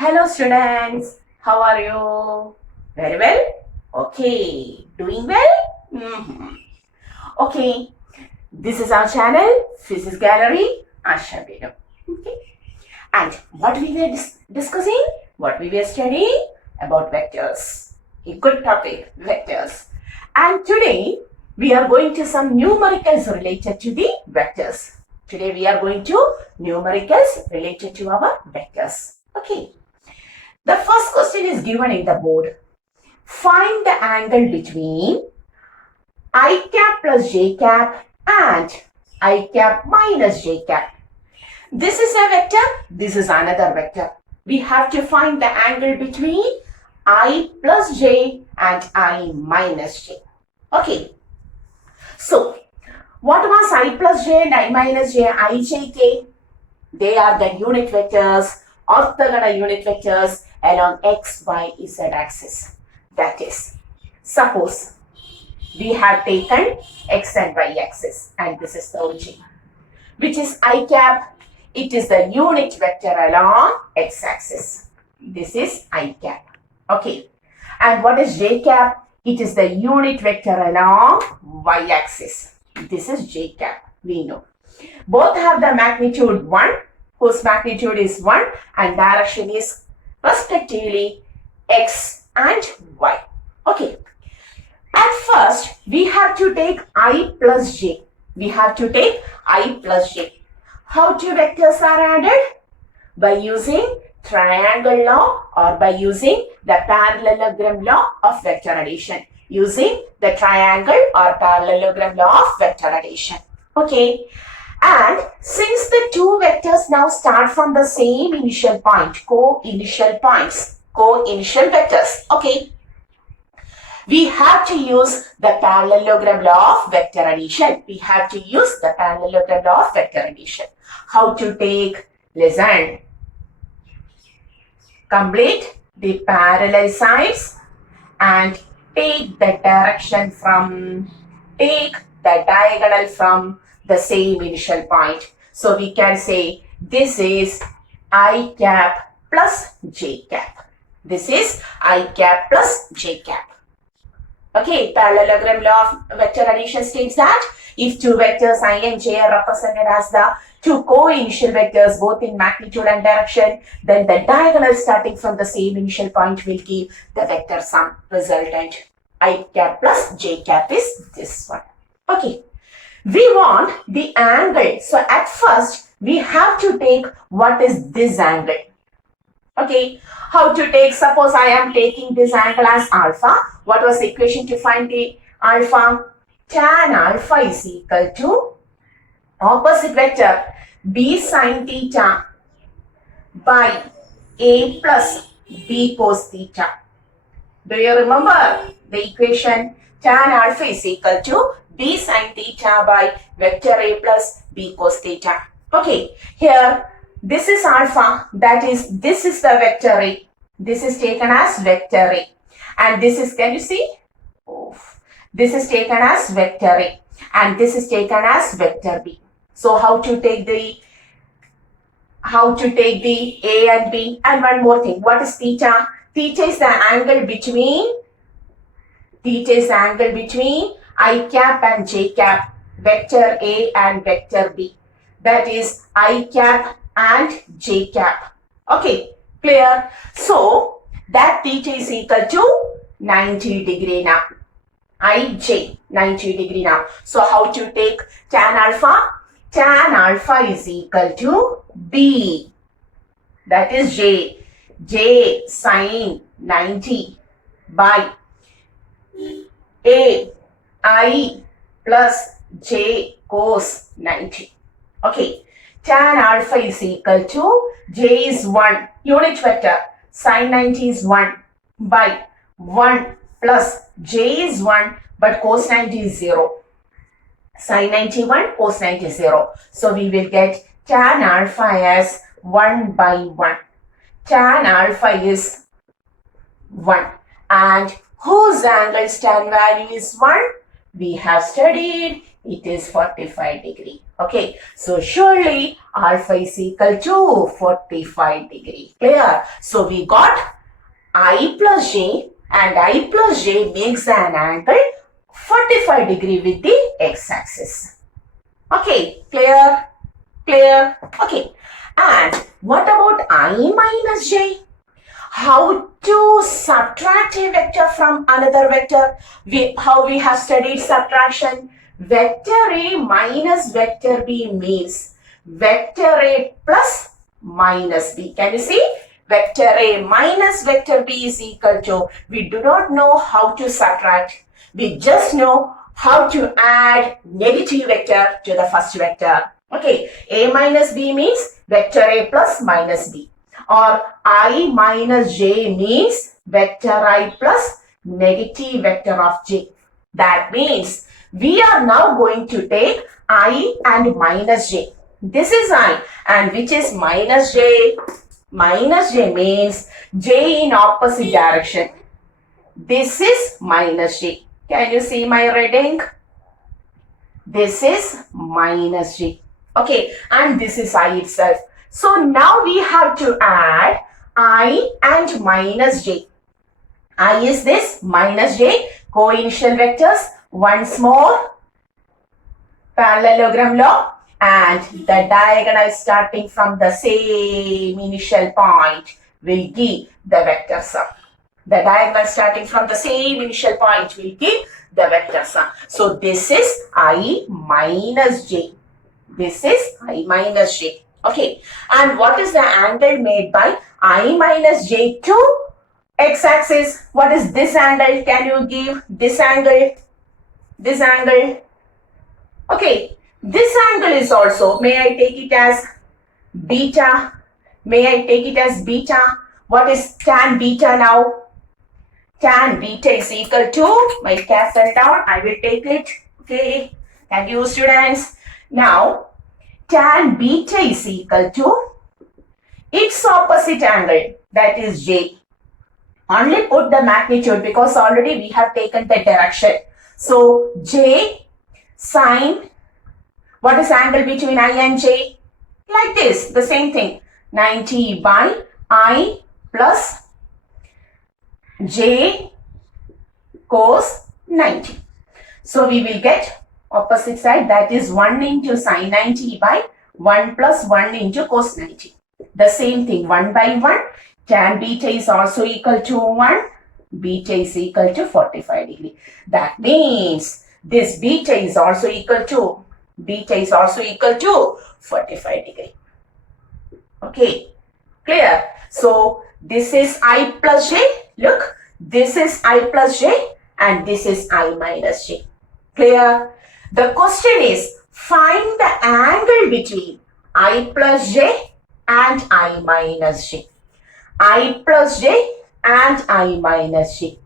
Hello students, how are you? Very well? Okay, doing well? Okay, this is our channel, Physics Gallery, Asha Beno. Okay, and what we were discussing, what we were studying about vectors. A good topic, vectors. And today we are going to some numericals related to the vectors. Today we are going to numericals related to our vectors. Okay. The first question is given in the board. Find the angle between I cap plus j cap and I cap minus j cap. This is a vector, this is another vector. We have to find the angle between I plus j and I minus j. Okay. So, what was I plus j and I minus j? I, j, k. They are the unit vectors, orthogonal unit vectors along x, y, z axis. That is, suppose we have taken x and y axis and this is the origin, which is I cap. It is the unit vector along x axis. This is I cap. Okay. And what is j cap? It is the unit vector along y axis. This is j cap. We know. Both have the magnitude 1, whose magnitude is 1 and direction is respectively x and y. Okay. At first, we have to take I plus j. We have to take I plus j. How two vectors are added? By using triangle law or by using the parallelogram law of vector addition. Using the triangle or parallelogram law of vector addition. Okay. And since the two vectors now start from the same initial point, co-initial points, co-initial vectors, okay, we have to use the parallelogram law of vector addition. We have to use the parallelogram law of vector addition. How to take? Listen. Complete the parallel sides and take the direction from, take the diagonal from the same initial point. So we can say this is I cap plus j cap. This is I cap plus j cap. Okay, parallelogram law of vector addition states that if two vectors I and j are represented as the two co-initial vectors both in magnitude and direction, then the diagonal starting from the same initial point will give the vector sum resultant. I cap plus j cap is this one. Okay. We want the angle. So at first, we have to take what is this angle. Okay. How to take? Suppose I am taking this angle as alpha. What was the equation to find the alpha? Tan alpha is equal to opposite vector b sin theta by a plus b cos theta. Do you remember the equation? Tan alpha is equal to b sin theta by vector a plus b cos theta. Okay, here this is alpha, that is, this is the vector a. This is taken as vector a. And this is, can you see? This is taken as vector a. And this is taken as vector b. So how to take the a and b? And one more thing, what is theta? Theta is the angle between I cap and j cap, vector a and vector b. That is I cap and j cap. Okay, clear? So that theta is equal to 90 degree now. Ij 90 degree now. So how to take tan alpha? Tan alpha is equal to b. That is j sin 90 by a I plus j cos 90. Okay. Tan alpha is equal to j is 1. Unit vector. Sin 90 is 1 by 1 plus j is 1 but cos 90 is 0. Sin 91, cos 90 is 0. So we will get tan alpha as 1 by 1. Tan alpha is 1. And whose angle tan value is 1? we have studied it is 45 degree. Okay, so surely alpha is equal to 45 degree. Clear? So we got I plus j, and I plus j makes an angle 45 degree with the x-axis. Okay, clear? Clear? Okay. And what about I minus j? How to subtract a vector from another vector? How we have studied subtraction? Vector A minus vector B means vector A plus minus B. Can you see? Vector A minus vector B is equal to, we do not know how to subtract. We just know how to add negative vector to the first vector. Okay, A minus B means vector A plus minus B. Or I minus j means vector I plus negative vector of j. That means we are now going to take I and minus j. This is I, and which is minus j. Minus j means j in opposite direction. This is minus j. Can you see my red ink? This is minus j. Okay, and this is I itself. So now we have to add I and minus j. I is this, minus j, co-initial vectors. Once more, parallelogram law, and the diagonal starting from the same initial point will give the vector sum. The diagonal starting from the same initial point will give the vector sum. So this is I minus j. This is I minus j. Okay, and what is the angle made by I minus j to x-axis? What is this angle? Can you give this angle? This angle? Okay, this angle is also, may I take it as beta? May I take it as beta? What is tan beta now? Tan beta is equal to, my cap fell down, I will take it. Okay, thank you students. Now, tan beta is equal to its opposite angle, that is j. Only put the magnitude because already we have taken the direction. So j sine, what is angle between I and j? Like this, the same thing, 90 by I plus j cos 90. So we will get opposite side, that is 1 into sine 90 by 1 plus 1 into cos 90. The same thing, 1 by 1. Tan beta is also equal to 1. Beta is equal to 45 degree. That means this beta is also equal to 45 degree. Okay, clear? So this is I plus j. Look, this is I plus j and this is I minus j. Clear? The question is, find the angle between I plus j and I minus j. I plus j and I minus j.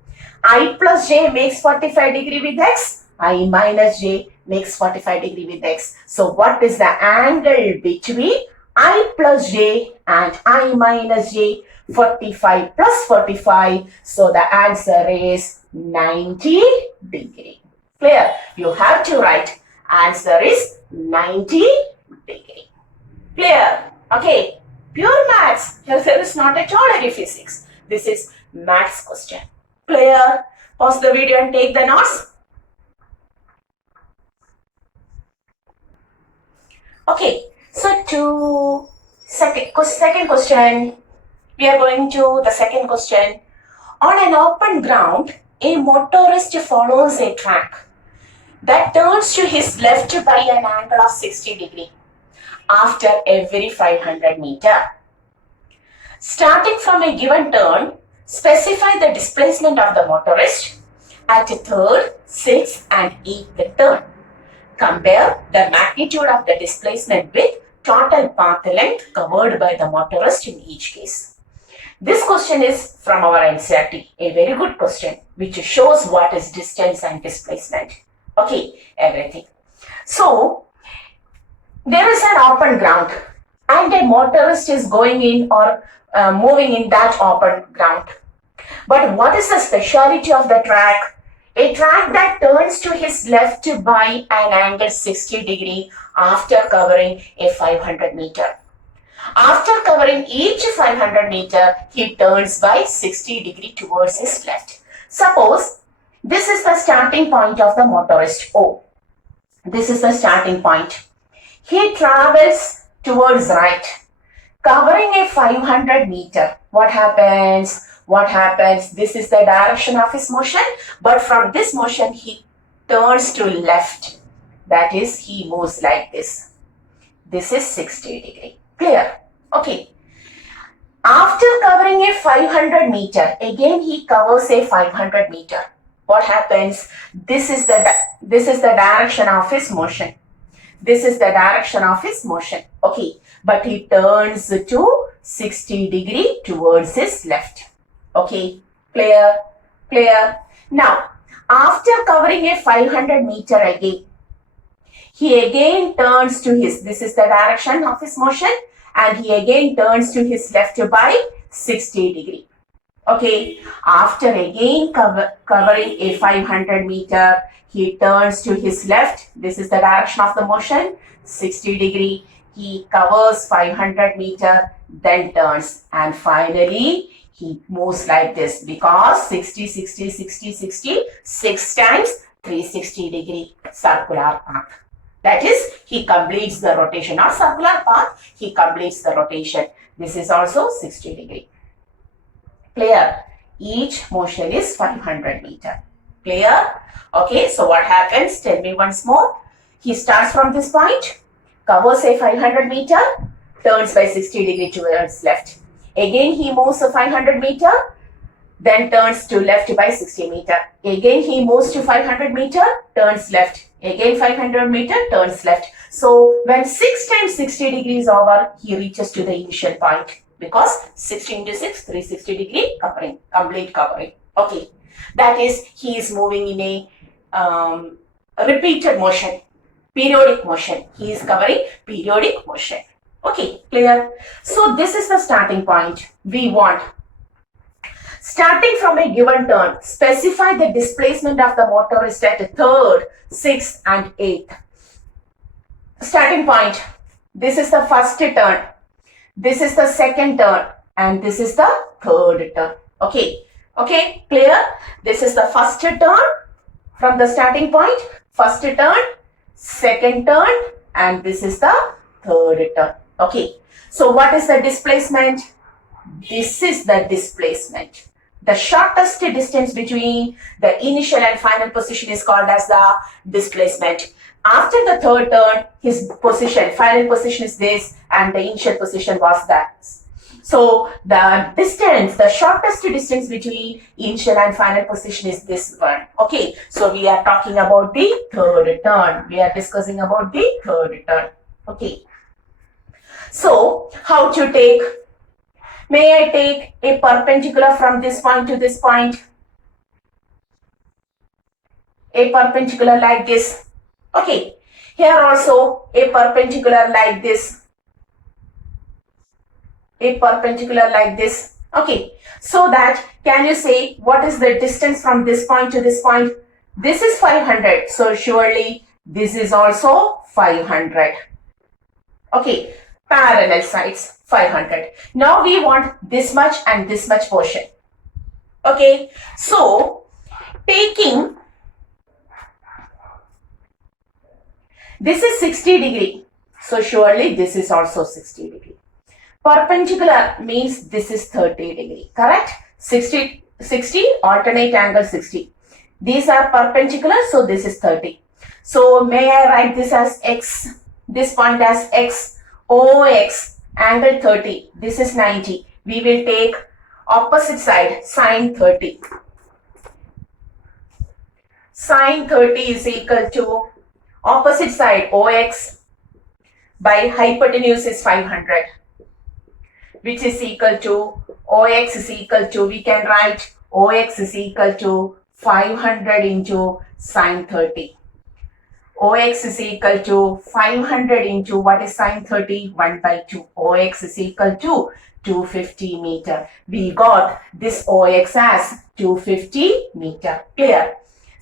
I plus j makes 45 degree with x. I minus j makes 45 degree with x. So what is the angle between I plus j and I minus j? 45 plus 45. So the answer is 90 degree. Clear? You have to write answer is 90 degree. Clear? Okay. Pure maths. Here there is not at all any physics. This is maths question. Clear? Pause the video and take the notes. Okay. So to second question, we are going to the second question. On an open ground, a motorist follows a track that turns to his left by an angle of 60 degree after every 500 meter. Starting from a given turn, specify the displacement of the motorist at a third, sixth and eighth turn. Compare the magnitude of the displacement with total path length covered by the motorist in each case. This question is from our NCERT, a very good question which shows what is distance and displacement. Okay, everything. So, there is an open ground and a motorist is going in or moving in that open ground. But what is the speciality of the track? A track that turns to his left by an angle 60° after covering a 500 meter. After covering each 500 meter, he turns by 60° towards his left. Suppose this is the starting point of the motorist O. This is the starting point. He travels towards right, covering a 500 meter. What happens? What happens? This is the direction of his motion, but from this motion he turns to left. That is, he moves like this. This is 60°. Clear? Okay. After covering a 500 meter, again he covers a 500 meter. What happens? This is the direction of his motion. This is the direction of his motion. Okay. But he turns to 60° towards his left. Okay. Clear? Clear? Now, after covering a 500 meter again, he again turns to this is the direction of his motion, and he again turns to his left by 60°. Okay, after again covering a 500 meter, he turns to his left. This is the direction of the motion, 60°. He covers 500 meter, then turns, and finally he moves like this, because 60, 60, 60, 60, 6 times 360° circular path. That is, he completes the rotation, or circular path, he completes the rotation. This is also 60°. Clear? Each motion is 500 meter. Clear? Okay, so what happens? Tell me once more. He starts from this point, covers a 500 meter, turns by 60° towards left. Again he moves a 500 meter, then turns to left by 60 meter. Again he moves to 500 meter, turns left. Again 500 meter, turns left. So when 6 times 60° is over, he reaches to the initial point, because 60 into 6, 360° covering, complete covering. Okay, that is, he is moving in a repeated motion, periodic motion. He is covering periodic motion. Okay, clear? So this is the starting point. We want, starting from a given turn, specify the displacement of the motorist at 3rd, 6th and 8th. Starting point. This is the first turn. This is the second turn. And this is the third turn. Okay. Okay, clear? This is the first turn from the starting point. First turn, second turn, and this is the third turn. Okay. So what is the displacement? This is the displacement. The shortest distance between the initial and final position is called as the displacement. After the third turn, his position, final position is this, and the initial position was that. So the distance, the shortest distance between initial and final position is this one. Okay, so we are talking about the third turn. We are discussing about the third turn. Okay. So how to take? May I take a perpendicular from this point to this point? A perpendicular like this. Okay. Here also a perpendicular like this. A perpendicular like this. Okay. So that, can you say what is the distance from this point to this point? This is 500. So surely this is also 500. Okay. Parallel sides, 500. Now we want this much and this much portion. Okay. So taking, this is 60°. So surely this is also 60°. Perpendicular means this is 30°. Correct? 60 alternate angle 60. These are perpendicular, so this is 30. So may I write this as x, this point as x, OX, angle 30. This is 90. We will take opposite side, sine 30. Sine 30 is equal to opposite side, OX, by hypotenuse is 500, which is equal to, OX is equal to, we can write OX is equal to 500 into sine 30. OX is equal to 500 into, what is sine 30? 1 by 2. OX is equal to 250 meter. We got this OX as 250 meter. Clear?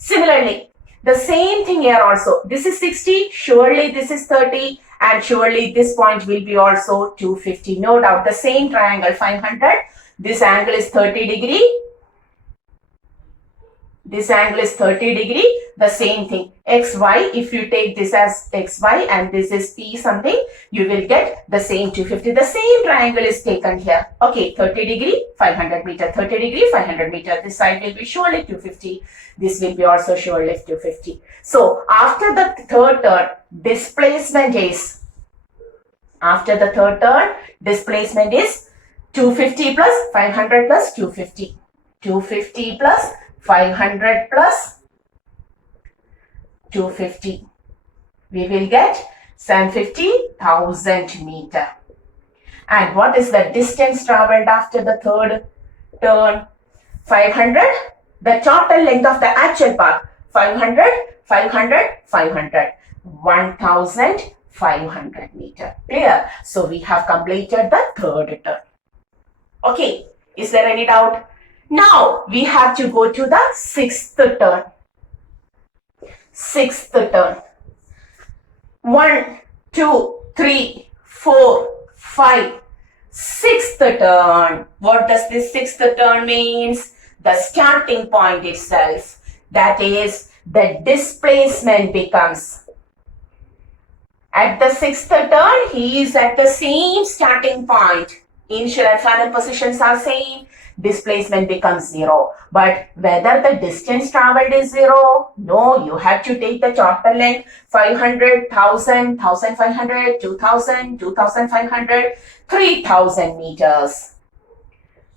Similarly, the same thing here also. This is 60, surely this is 30, and surely this point will be also 250. No doubt, the same triangle 500. This angle is 30 degree. This angle is 30 degree. The same thing. XY, if you take this as XY and this is P something, you will get the same 250. The same triangle is taken here. Okay, 30 degree, 500 meter. 30 degree, 500 meter. This side will be surely 250. This will be also surely 250. So, after the third turn, displacement is, after the third turn, displacement is 250 plus 500 plus 250. 250 plus 500 plus 250. We will get 750,000 meter. And what is the distance traveled after the third turn? 500. The total length of the actual path. 500, 500, 500. 1,500 meter. Clear? So we have completed the third turn. Okay. Is there any doubt? Now we have to go to the sixth turn. Sixth turn. 1, 2, 3, 4, 5. Sixth turn. What does this sixth turn means? The starting point itself. That is, the displacement becomes. At the sixth turn, he is at the same starting point. Initial and final positions are same. Displacement becomes 0. But whether the distance traveled is 0, no, you have to take the total length 500, 1,000, 1,500, 2,000, 2,500, 3,000 meters.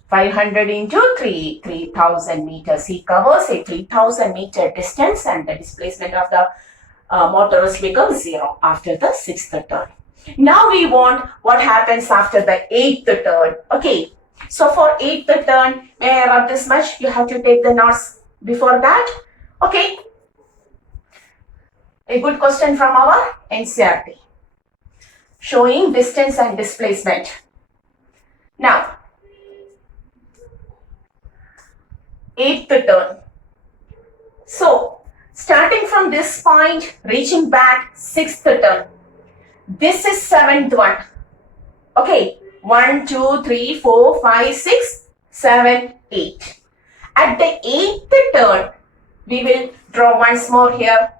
500 into 3,000 meters. He covers a 3,000 meter distance and the displacement of the motorist becomes 0 after the sixth turn. Now we want what happens after the eighth turn. Okay. So for eighth turn, may I rub this much? You have to take the knots before that. Okay. A good question from our NCERT. Showing distance and displacement. Now, eighth turn. So, starting from this point, reaching back sixth turn. This is seventh one. Okay. 1, 2, 3, 4, 5, 6, 7, 8. At the eighth turn, we will draw once more here.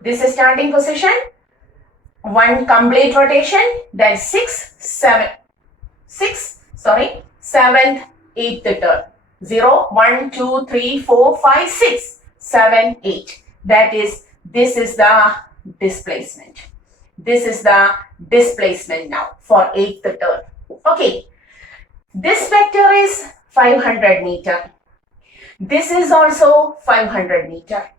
This is starting position. 1 complete rotation, then 7th, 8th turn. 0, 1, 2, 3, 4, 5, 6, 7, 8. That is, this is the displacement. This is the displacement now for eighth turn. Okay. This vector is 500 meter. This is also 500 meter.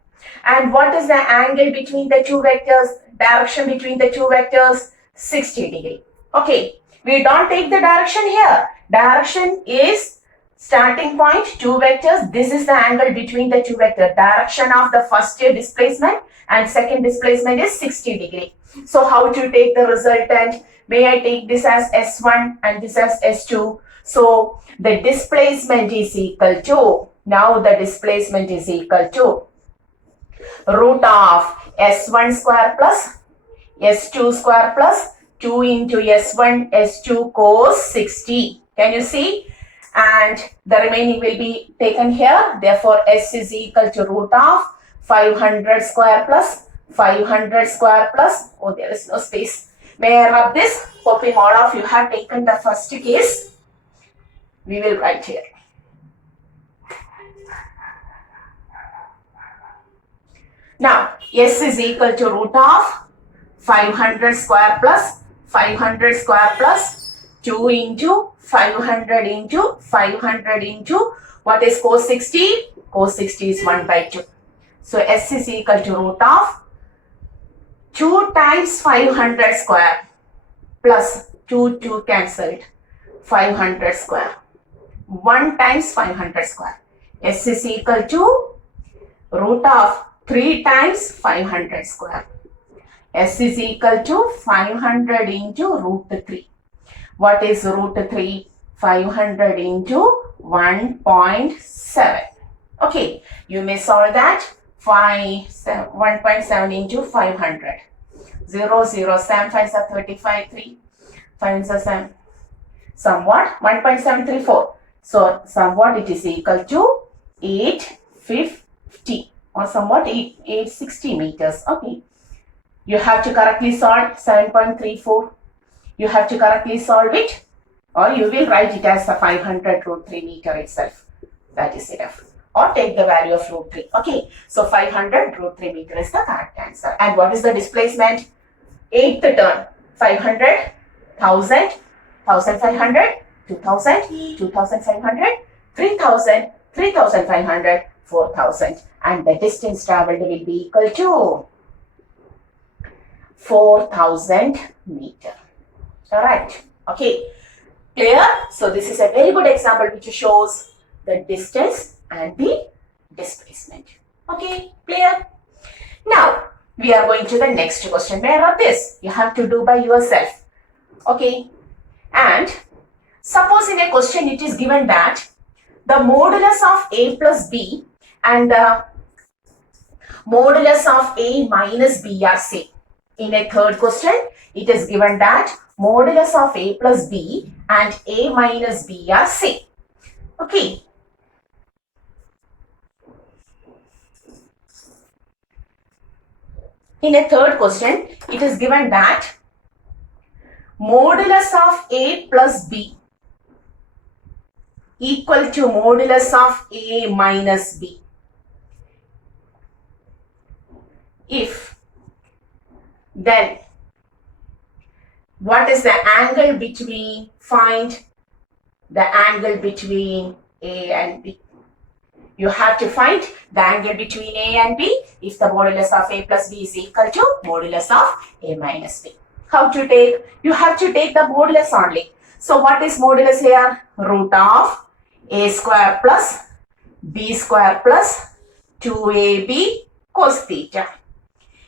And what is the angle between the two vectors? Direction between the two vectors? 60 degree. Okay. We don't take the direction here. Direction is starting point, two vectors. This is the angle between the two vectors. Direction of the first displacement and second displacement is 60 degree. So how to take the resultant? May I take this as S1 and this as S2? So the displacement is equal to, now the displacement is equal to root of S1 square plus S2 square plus 2 into S1 S2 cos 60. Can you see? And the remaining will be taken here. Therefore, S is equal to root of 500 square plus 500 square plus, oh, there is no space. May I rub this? Hoping all of you have taken the first case. We will write here. Now, S is equal to root of 500 square plus 500 square plus 2 into 500 into 500 into, what is cos 60? Cos 60 is 1 by 2. So, S is equal to root of 2 times 500 square plus 2 cancelled, 500 square. 1 times 500 square. S is equal to root of 3 times 500 square. S is equal to 500 into root 3. What is root 3? 500 into 1.7. Okay, you may solve that. 1.7 into 500. 0, 0, 7, 5 are 35, 3, 5 is 7. Somewhat 1.734. So somewhat it is equal to 850 or somewhat 860 meters. Okay. You have to correctly solve 7.34. You have to correctly solve it, or you will write it as the 500 root 3 meter itself. That is enough. Or take the value of root 3. Okay. So 500 root 3 meter is the correct answer. And what is the displacement? 8th turn. 500, 1000, 1500, 2000, 2500, 3000, 3500, 4000. And the distance traveled will be equal to 4000 meter. Correct. Okay. Clear? So this is a very good example which shows the distance and the displacement. Okay. Clear? Now we are going to the next question. Where are this? You have to do by yourself. Okay. And suppose in a question it is given that the modulus of a plus b and the modulus of a minus b are same. In a third question, it is given that modulus of a plus b and a minus b are same. Okay. In a third question, it is given that modulus of a plus b equal to modulus of a minus b. If, then what is the angle between, find the angle between a and b. You have to find the angle between a and b if the modulus of a plus b is equal to modulus of a minus b. How to take? You have to take the modulus only. So what is modulus here? Root of a square plus b square plus 2ab cos theta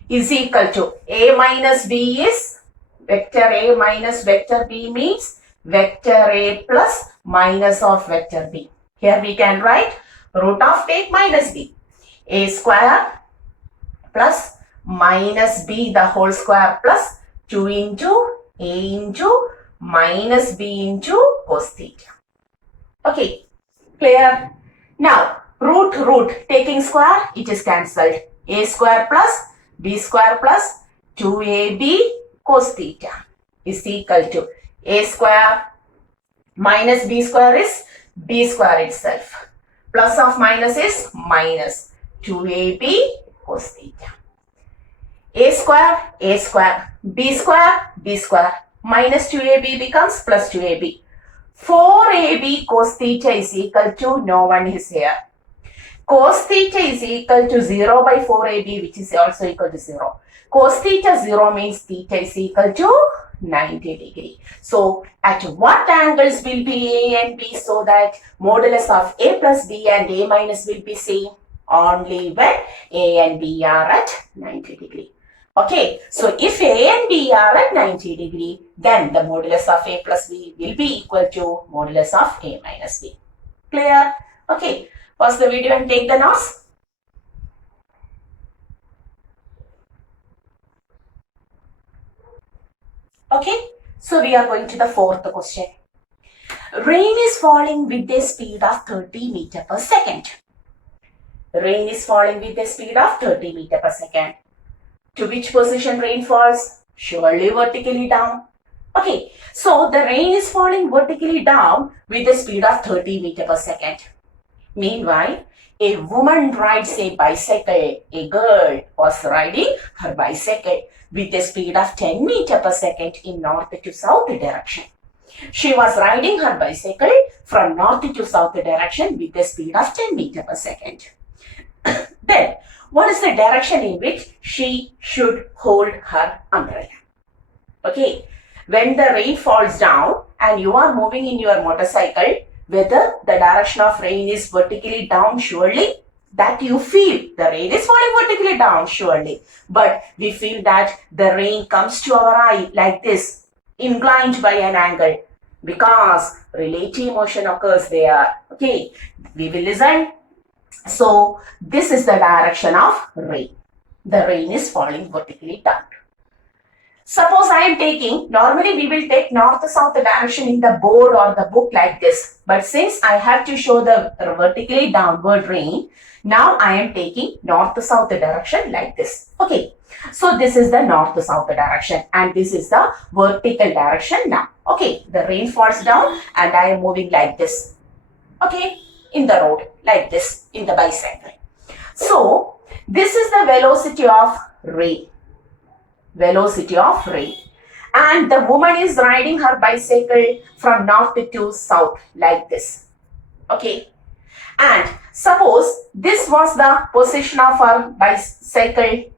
is equal to a minus b is vector a minus vector b means vector a plus minus of vector b. Here we can write root of take minus b. A square plus minus b the whole square plus 2 into a into minus b into cos theta. Okay, clear? Now, root taking square, it is cancelled. A square plus b square plus 2ab cos theta is equal to a square minus b square is b square itself. Plus of minus is minus 2ab cos theta. A square, b square, minus 2ab becomes plus 2ab. 4ab cos theta is equal to, no one is here. Cos theta is equal to 0 by 4ab, which is also equal to 0. Cos theta 0 means theta is equal to 90 degree. So at what angles will be a and b so that modulus of a plus b and a minus will be same? Only when a and b are at 90 degree. Okay, so if a and b are at 90 degree, then the modulus of a plus b will be equal to modulus of a minus b. Clear? Okay, pause the video and take the notes. Okay, so we are going to the fourth question. Rain is falling with a speed of 30 meters per second. Rain is falling with a speed of 30 meters per second. To which position rain falls? Surely vertically down. Okay, so the rain is falling vertically down with a speed of 30 meters per second. Meanwhile, a woman rides a bicycle. A girl was riding her bicycle with a speed of 10 meters per second in north to south direction. She was riding her bicycle from north to south direction with a speed of 10 meters per second. Then, what is the direction in which she should hold her umbrella? Okay, when the rain falls down and you are moving in your motorcycle, whether the direction of rain is vertically down, surely that you feel the rain is falling vertically down, surely. But we feel that the rain comes to our eye like this, inclined by an angle. because relative motion occurs there. Okay, we will listen. So this is the direction of rain. The rain is falling vertically down. Suppose I am taking, normally we will take north-south direction in the board or the book like this. But since I have to show the vertically downward rain, now I am taking north-south direction like this. Okay. So this is the north-south direction and this is the vertical direction now. Okay. The rain falls down and I am moving like this. Okay. In the road like this in the bicycle. So this is the velocity of rain. Velocity of rain, and the woman is riding her bicycle from north to south like this. Okay, and suppose this was the position of her bicycle,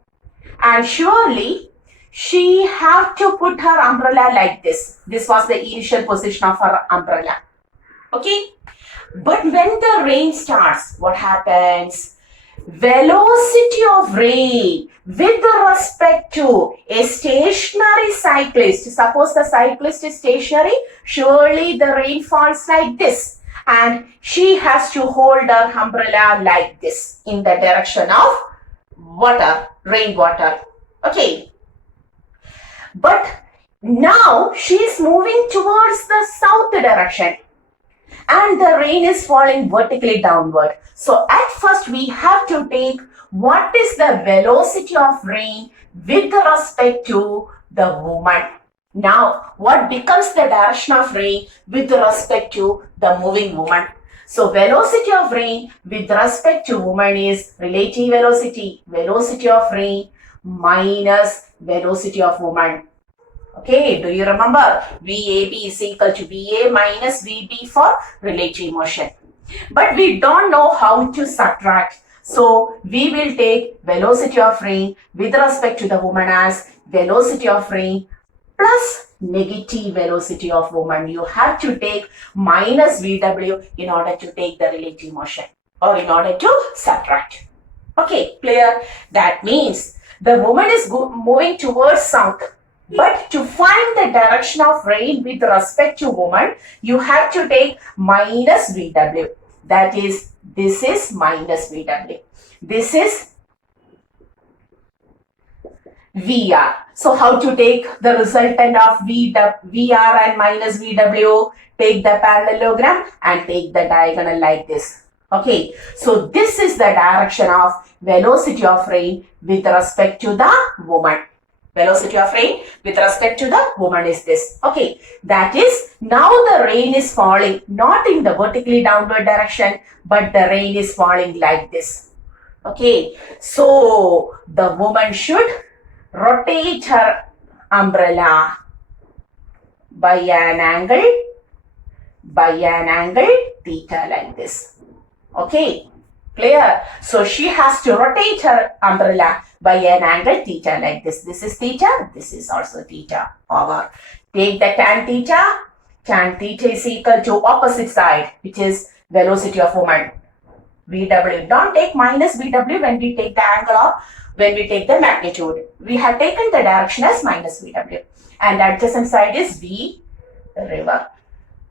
and surely she have to put her umbrella like this. This was the initial position of her umbrella. Okay, but when the rain starts, what happens? Velocity of rain with respect to a stationary cyclist. Suppose the cyclist is stationary, surely the rain falls like this and she has to hold her umbrella like this in the direction of water, rainwater. Okay. But now she is moving towards the south direction and the rain is falling vertically downward. So at first we have to take what is the velocity of rain with respect to the woman. Now what becomes the direction of rain with respect to the moving woman? So velocity of rain with respect to woman is relative velocity, velocity of rain minus velocity of woman. Okay, do you remember? VAB is equal to VA minus VB for relative motion. But we don't know how to subtract. So we will take velocity of rain with respect to the woman as velocity of rain plus negative velocity of woman. You have to take minus VW in order to take the relative motion or in order to subtract. Okay, clear? That means the woman is moving towards south. But to find the direction of rain with respect to woman, you have to take minus VW. That is, this is minus VW. This is VR. So how to take the resultant of VR and minus VW? Take the parallelogram and take the diagonal like this. Okay, so this is the direction of velocity of rain with respect to the woman. Velocity of rain with respect to the woman is this. Okay, that is now the rain is falling not in the vertically downward direction, but the rain is falling like this. Okay, so the woman should rotate her umbrella by an angle theta like this. Okay, clear? So she has to rotate her umbrella by an angle theta like this. This is theta, this is also theta. Over. Take the tan theta. Tan theta is equal to opposite side, which is velocity of woman. VW. Don't take minus VW when we take the angle or when we take the magnitude. We have taken the direction as minus VW. And adjacent side is V, river.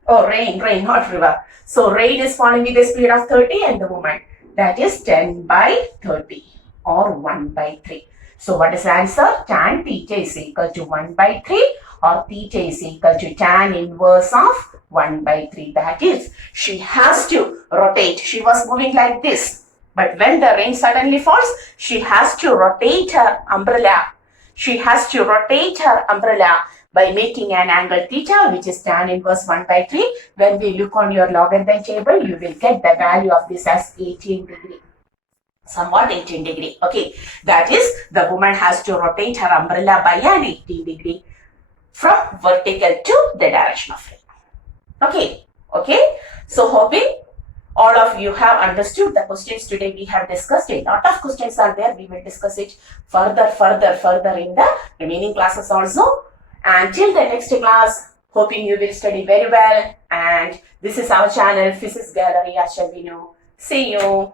Oh, rain, not river. So rain is falling with a speed of 30 and the woman. That is 10 by 30 or 1 by 3. So what is the answer? Tan theta is equal to 1 by 3 or theta is equal to tan inverse of 1 by 3. That is, she has to rotate. She was moving like this. But when the rain suddenly falls, she has to rotate her umbrella. She has to rotate her umbrella by making an angle theta, which is tan inverse 1 by 3. When we look on your logarithm table, you will get the value of this as 18 degree. Somewhat 18 degree. Okay, that is, the woman has to rotate her umbrella by an 18 degree from vertical to the direction of rain. Okay. So hoping all of you have understood the questions today we have discussed. A lot of questions are there. We will discuss it further in the remaining classes also. Until the next class, hoping you will study very well. And this is our channel, Physics Gallery Ashabinu. See you.